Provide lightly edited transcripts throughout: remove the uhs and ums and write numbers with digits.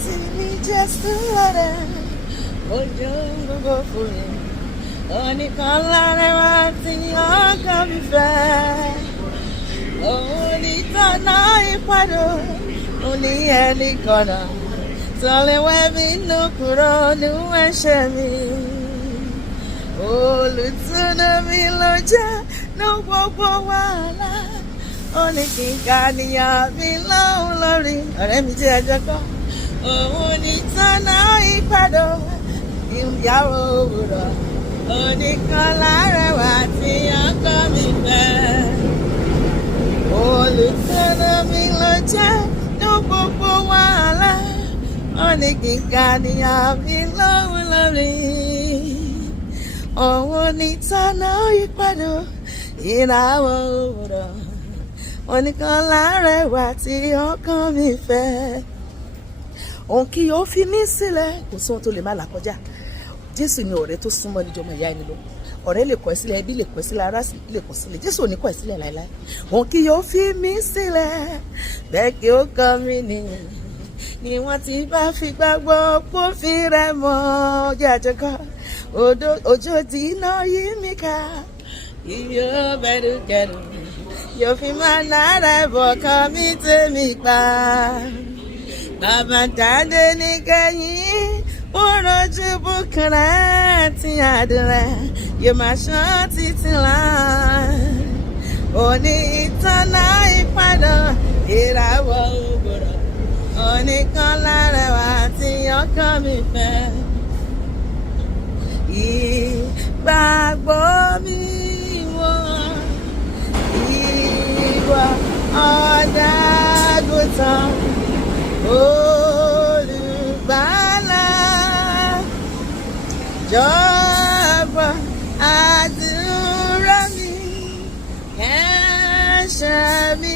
tí mi Jésù lọ́rẹ̀, ojú gbogbo fún mi. Oníkan lárẹwà tí ọkàn mi fẹ́. Onítọ̀nà ìpàdé, òní ẹnìkan náà. Tọ́lẹ̀wẹ́ mi nù kúrò nínú ẹ̀ṣẹ̀ mi. Olùtùnú mi ló jẹ́ ní gbogbo wàhálà. Ó ní kí n ká níyàn mi lóhùn lórí. Ọ̀rẹ́ mi jẹ́ ẹjọ́ kan. Òun ní tọ́nà ìpàdé, ìyàwó òwúrọ̀. Oníkan lárẹwà tí ọkọ mi fẹ́. Olùtùnú mi ló jẹ́ ní gbogbo wàhálà. Ó ní kí n ká níyàn mi lóhùn lórí. Òun ní tọ́nà ìpàdé, ìràwọ̀ òwúrọ̀. Oníkan lárẹwà tí ọkọ mi fẹ́. Òun kì yóò fi mí sílẹ̀, kò sí ohun tó lè má là kọjá. Jésù ni ọ̀rẹ́ tó súnmọ́ níjọ́ ọmọ ìyá ẹni lọ. Ọ̀rẹ́ lè kọ̀ ẹ́ sílẹ̀, ẹbí lè kọ̀ ẹ́ sílẹ̀, ará sì lè kọ̀ sílẹ̀. Jésù ò ní kọ̀ ẹ́ sílẹ̀ láéláé. Òun kì yóò fi mí sílẹ̀, bẹ́ẹ̀ kí ó kọ́ mi nìyẹn. Ni wọ́n ti bá fi gbàgbọ́ kó fi rẹ̀ mọ́ ọjọ́ àjọkọ́. Òjò tí iná yí mi ká, yóò bẹ̀rù kẹrù. Yóò fi máa nára ẹ̀bọ̀ kan mi tèmi pa. Bàbá dáadé ní kẹ́yìn, ó rojú bùkún rẹ̀ tí àdùn rẹ̀ yóò máa ṣán títí lá. Òní ìtọ́nà ìpàdé, ìràwọ̀ òwúrọ̀. Oníkan lárẹwà tí ọkàn mi fẹ́. Ìgbàgbọ́ mi wọ́n ìwà ọ̀dàgùtàn olùgbàlà. Jọ̀wọ́ àdúrà mi, ẹ̀ṣẹ̀ mi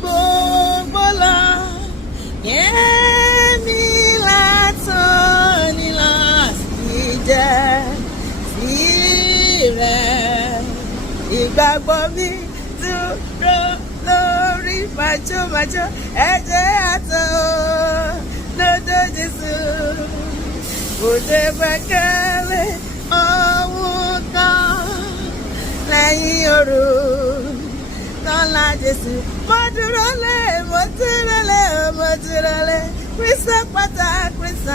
gbogbo lọ. Yẹ́mi látọ̀ni lọ sí jẹ́ tirẹ̀. Ìgbàgbọ́ mi dúró lórí màjòmájò ẹ̀jẹ̀ àtọ̀ lọ́dọ̀ Jésù. Kò dé gbẹ́kẹ̀lé ohun kan lẹ́yìn òru. Tọ́lá Jésù, mo dúró lé, mo dúró lé, mo dúró lé. Kristi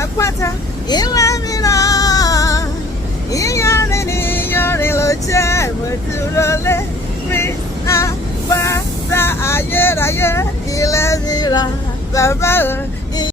àpáta, ilé mìíràn. Ìyanrìn ni ìyanrìn ló jẹ́, mo dúró lé. Kristi àpáta ayérayé, ilé mìíràn. Bàbá